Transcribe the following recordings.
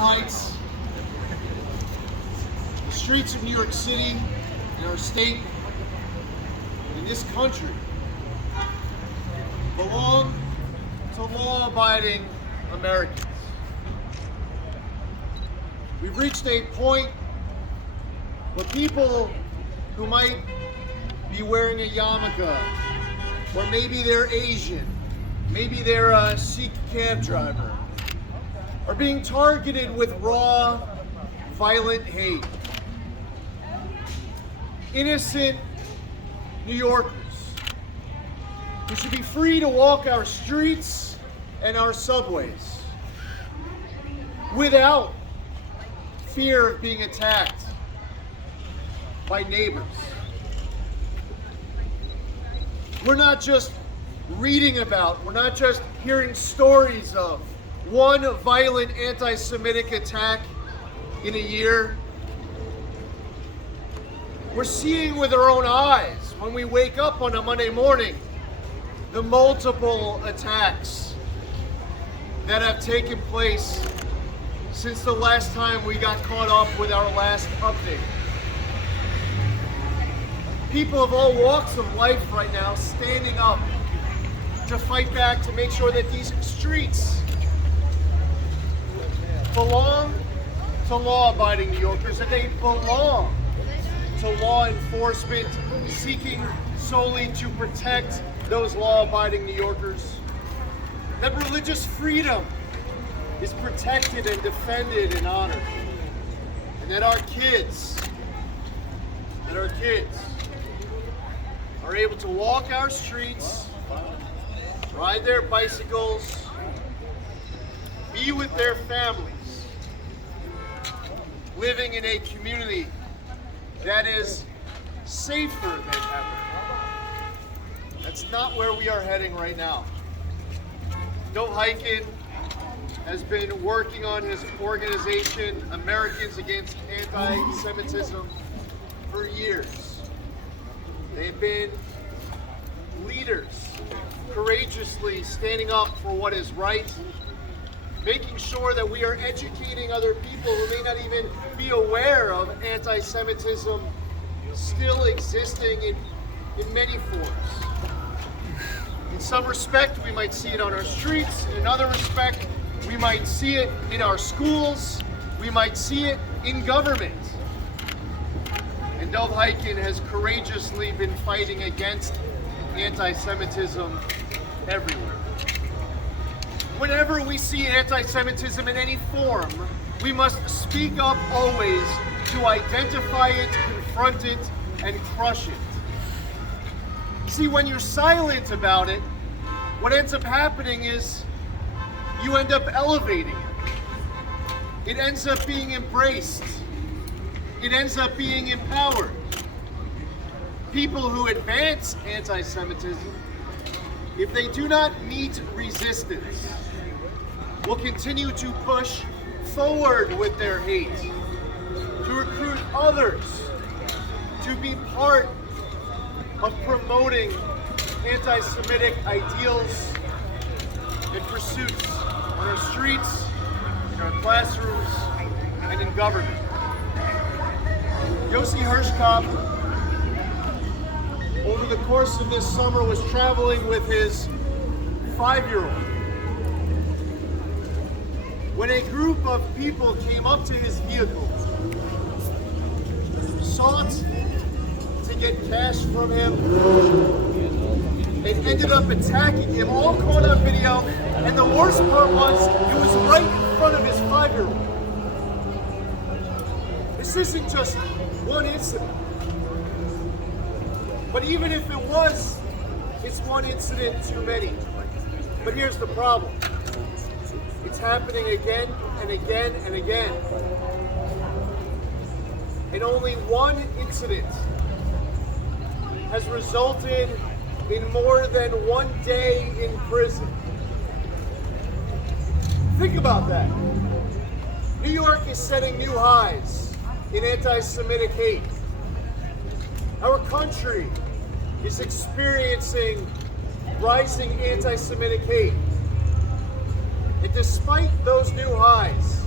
Heights, the streets of New York City, in our state, in this country, belong to law-abiding Americans. We've reached a point where people who might be wearing a yarmulke, or maybe they're Asian, maybe they're a Sikh cab driver, are being targeted with raw, violent hate. Innocent New Yorkers who should be free to walk our streets and our subways without fear of being attacked by neighbors. We're not just reading about, we're not just hearing stories of one violent anti-Semitic attack in a year. We're seeing with our own eyes when we wake up on a Monday morning the multiple attacks that have taken place since the last time we got caught up with our last update. People of all walks of life right now standing up to fight back, to make sure that these streets belong to law-abiding New Yorkers, that they belong to law enforcement seeking solely to protect those law-abiding New Yorkers. That religious freedom is protected and defended and honored. And that our kids are able to walk our streets, ride their bicycles, be with their families, living in a community that is safer than ever. That's not where we are heading right now. Zeldin has been working on his organization, Americans Against Anti-Semitism, for years. They've been leaders, courageously standing up for what is right, making sure that we are educating other people who may not even be aware of anti-Semitism still existing in many forms. In some respect, we might see it on our streets. In another respect, we might see it in our schools. We might see it in government. And Zeldin has courageously been fighting against anti-Semitism everywhere. Whenever we see anti-Semitism in any form, we must speak up always to identify it, confront it, and crush it. See, when you're silent about it, what ends up happening is you end up elevating it. It ends up being embraced. It ends up being empowered. People who advance anti-Semitism, if they do not meet resistance, will continue to push forward with their hate, to recruit others to be part of promoting anti-Semitic ideals and pursuits on our streets, in our classrooms, and in government. Yossi Hirschkopf, over the course of this summer, was traveling with his 5-year-old when a group of people came up to his vehicle, sought to get cash from him, and ended up attacking him, all caught on video. And the worst part was, it was right in front of his 5-year-old. This isn't just one incident. But even if it was, it's one incident too many. But here's the problem. It's happening again and again and again. And only one incident has resulted in more than 1 day in prison. Think about that. New York is setting new highs in anti-Semitic hate. Our country is experiencing rising anti-Semitic hate. And despite those new highs,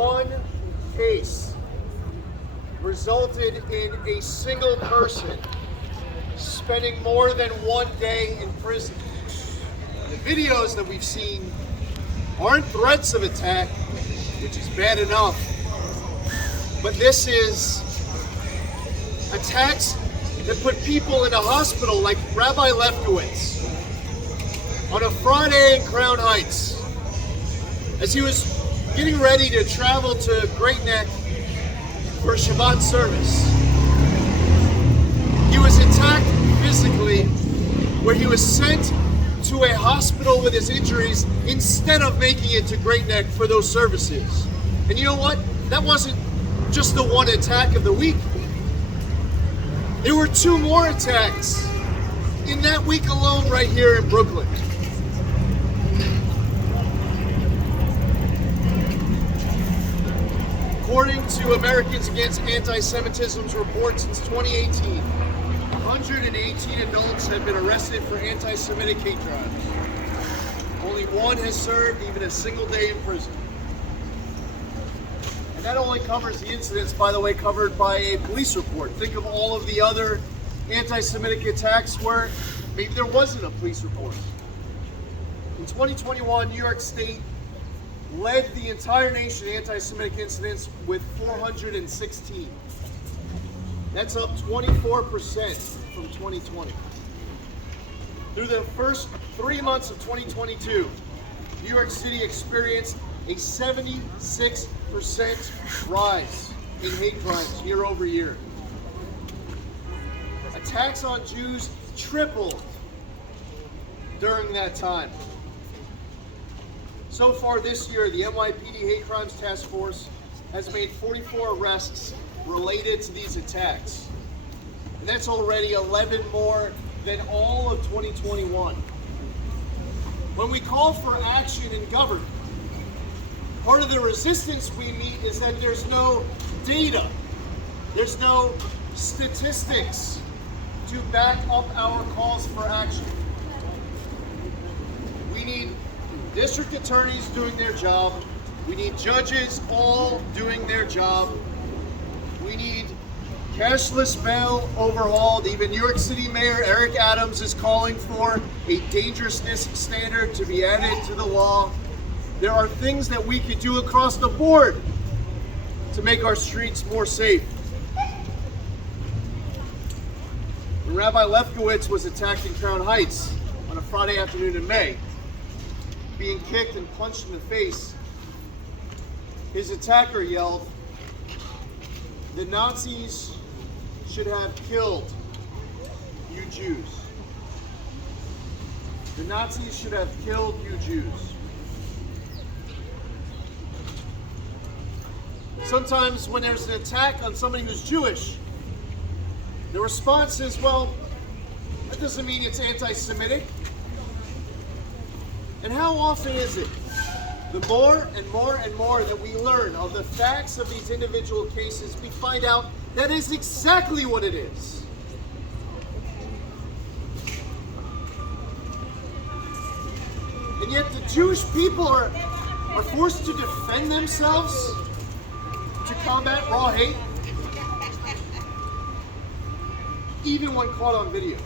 one case resulted in a single person spending more than 1 day in prison. The videos that we've seen aren't threats of attack, which is bad enough, but this is attacks that put people in a hospital like Rabbi Lefkowitz on a Friday in Crown Heights as he was getting ready to travel to Great Neck for Shabbat service. He was attacked physically, where he was sent to a hospital with his injuries instead of making it to Great Neck for those services. And you know what? That wasn't just the one attack of the week. There were 2 more attacks in that week alone right here in Brooklyn. According to Americans Against Anti-Semitism's report since 2018, 118 adults have been arrested for anti-Semitic hate crimes. Only 1 has served even a single day in prison. And that only covers the incidents, by the way, covered by a police report. Think of all of the other anti-Semitic attacks where maybe there wasn't a police report. In 2021, New York State led the entire nation in anti-Semitic incidents with 416. That's up 24% from 2020. Through the first 3 months of 2022, New York City experienced a 76% rise in hate crimes year over year. Attacks on Jews tripled during that time. So far this year, the NYPD Hate Crimes Task Force has made 44 arrests related to these attacks. And that's already 11 more than all of 2021. When we call for action in government, part of the resistance we meet is that there's no data, there's no statistics to back up our calls for action. We need district attorneys doing their job. We need judges all doing their job. We need cashless bail overhauled. Even New York City Mayor Eric Adams is calling for a dangerousness standard to be added to the law. There are things that we could do across the board to make our streets more safe. When Rabbi Lefkowitz was attacked in Crown Heights on a Friday afternoon in May, being kicked and punched in the face, his attacker yelled, "The Nazis should have killed you Jews. The Nazis should have killed you Jews." Sometimes when there's an attack on somebody who's Jewish, the response is, well, that doesn't mean it's anti-Semitic. And how often is it? The more and more and more that we learn of the facts of these individual cases, we find out that is exactly what it is. And yet the Jewish people are forced to defend themselves, to combat raw hate, even when caught on video.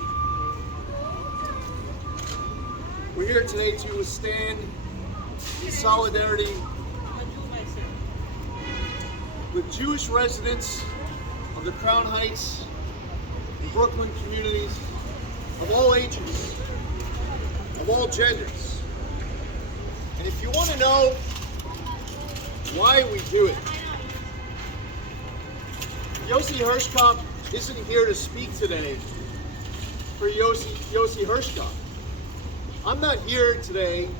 We're here today to stand in solidarity with Jewish residents of the Crown Heights and Brooklyn communities of all ages, of all genders. And if you want to know why we do it, Yossi Hirschkopf isn't here to speak today for Yossi Hirschkopf. I'm not here today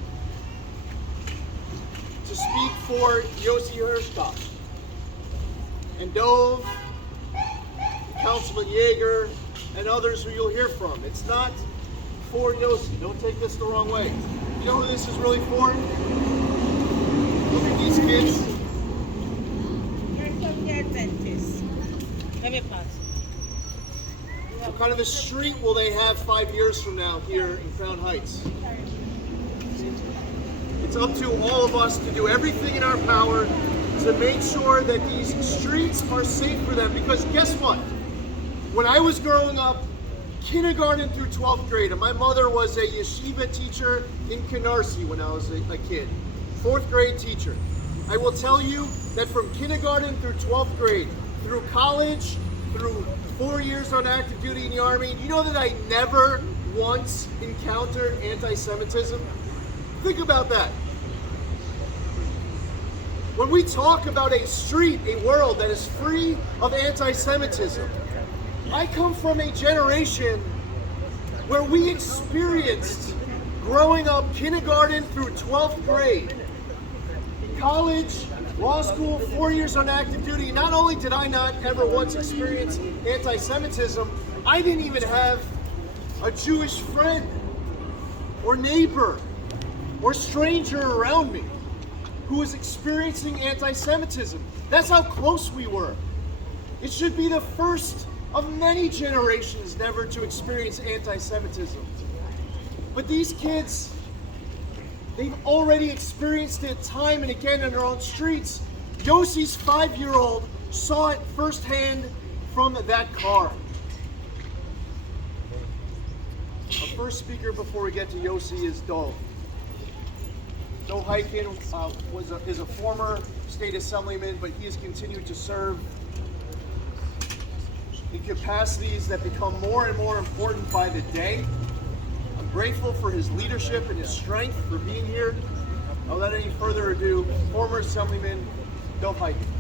to speak for Yossi Hirschkopf and Dove, Councilman Yeager, and others who you'll hear from. It's not for Yossi. Don't take this the wrong way. You know who this is really for? Look at these kids. Let me pass. What kind of a street will they have 5 years from now here in Crown Heights? It's up to all of us to do everything in our power to to make sure that these streets are safe for them. Because guess what? When I was growing up, kindergarten through 12th grade, and my mother was a yeshiva teacher in Canarsie when I was a kid, 4th grade teacher. I will tell you that from kindergarten through 12th grade, through college, through 4 years on active duty in the Army, you know that I never once encountered anti-Semitism? Think about that. When we talk about a street, a world that is free of anti-Semitism, I come from a generation where we experienced growing up kindergarten through 12th grade, college, law school, 4 years on active duty. Not only did I not ever once experience anti-Semitism, I didn't even have a Jewish friend or neighbor or stranger around me who was experiencing anti-Semitism. That's how close we were. It should be the first of many generations never to experience anti-Semitism. But these kids, they've already experienced it time and again in their own streets. Yossi's 5-year-old saw it firsthand from that car. Our first speaker before we get to Yossi is Dov. Dov Hyken is a former state assemblyman, but he has continued to serve in capacities that become more and more important by the day. I'm grateful for his leadership and his strength for being here. Without any further ado, former Assemblyman Dov Hyken.